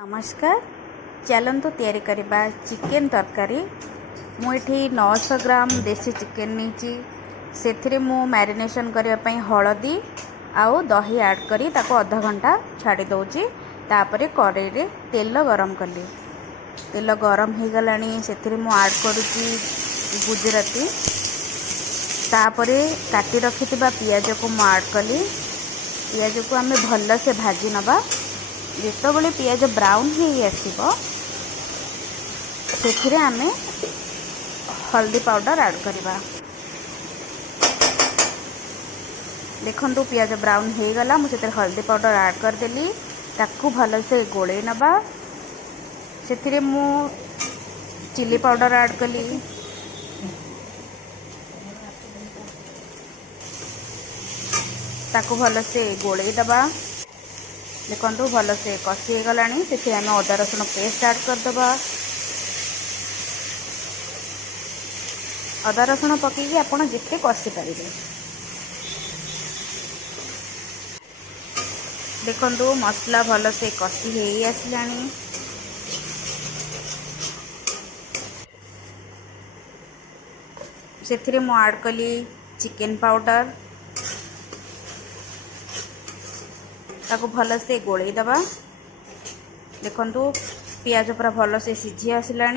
नमस्कार चलतु तैयारी करबा चिकेन तरकारी मुझे 900 ग्राम देसी चिकेन नहीं से मैरिनेशन करने हलदी आउ दही ऐड करी ताको आधा घंटा छाड़ी दौची तापर कड़े तेल गरम कली तेल गरम हो गलानी से ऐड करुच्ची गुजराती तापर काटी रखि पियाज को मु ऐड कली पियाज को आम भल से भाजी नबा जितेबाला पियाज ब्राउन हो आसो से आम हल्दी पाउडर ऐड करवा देखु पियाज ब्राउन हो गला मुझे हल्दी पाउडर ऐड करदेली ताकू भल से गोले नबा से मु चिली पाउडर ऐड कली ताकू भल से गोले दबा देखो भल से कषि हो गला से आम अदा रसुण पेस्ट ऐड करदे अदा रसुण पकईकि आपड़ जिते कषि पारे देखो मसला भल से कषि हो आसला से मु ऐड कली चिकेन पाउडर ताको भल से गोले दबा देखु पियाज पूरा भल से सीझी आसला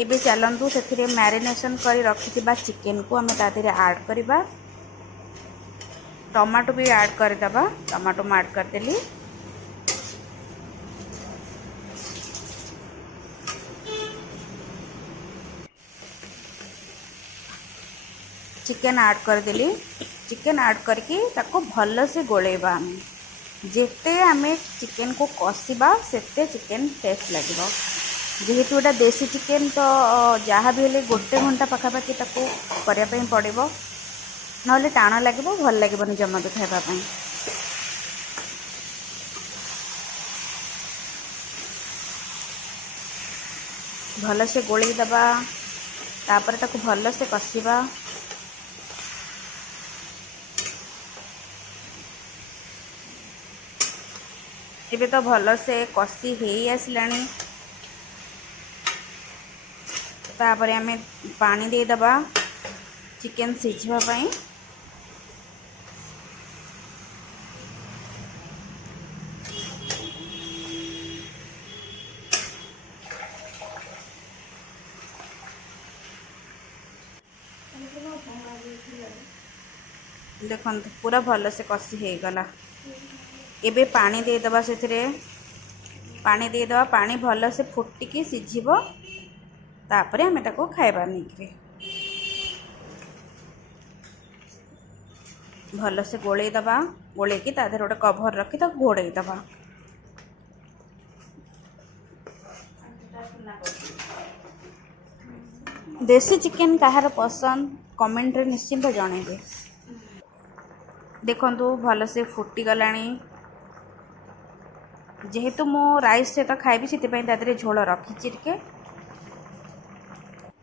एबे चलतु से मैरिनेशन कर रखि चिकेन को आम तादे ऐड करवा टमाटो भी ऐड करदे टमाटो मैं ऐड करदेली चिकेन ऐड करदेली चिकेन ऐड करके ताको भल से गोलेबा आम जिते आम चिकेन को कषिबा सेते चिकेन टेस्ट लगे जेहेतु एटा देसी चिकेन तो जहाँ भी हेले गोटे घंटा पखापाखि ताको करने पड़ो ना टाण लगे भल लगे जमा तो खावाई भल से गोले दबा तापर ताको भल से कषिबा एबे तो भल से कषि हो आसला तापर आम पानी दे दबा चिकेन सिझापी देखो पूरा भल से कषि हो गला एबे पानी दे दबा से पानी दे दबा पानी भल से फुटिकी सिझिबो तापर आम ताको खाइबा नहीं भल से गोले दबा गोले की तादे गोटे कभर रखी ताको घोड़े दबा देसी चिकेन कहार पसंद कमेंट रे निश्चिंत जणेबे देखो भल से फुटी गलानी जेहेतु मो राइस सहित खाइबी से झोल रखी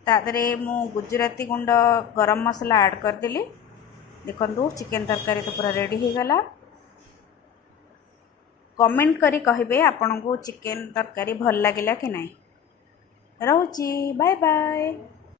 तादरे मु गुजराती गुंड गरम मसला ऐड करदेली देखो चिकेन तरकारी तो पूरा रेडी हो गला कमेंट करी कहिबे आपन को चिकेन तरकारी भल लागिला कि नहीं। रहूची बाय बाय।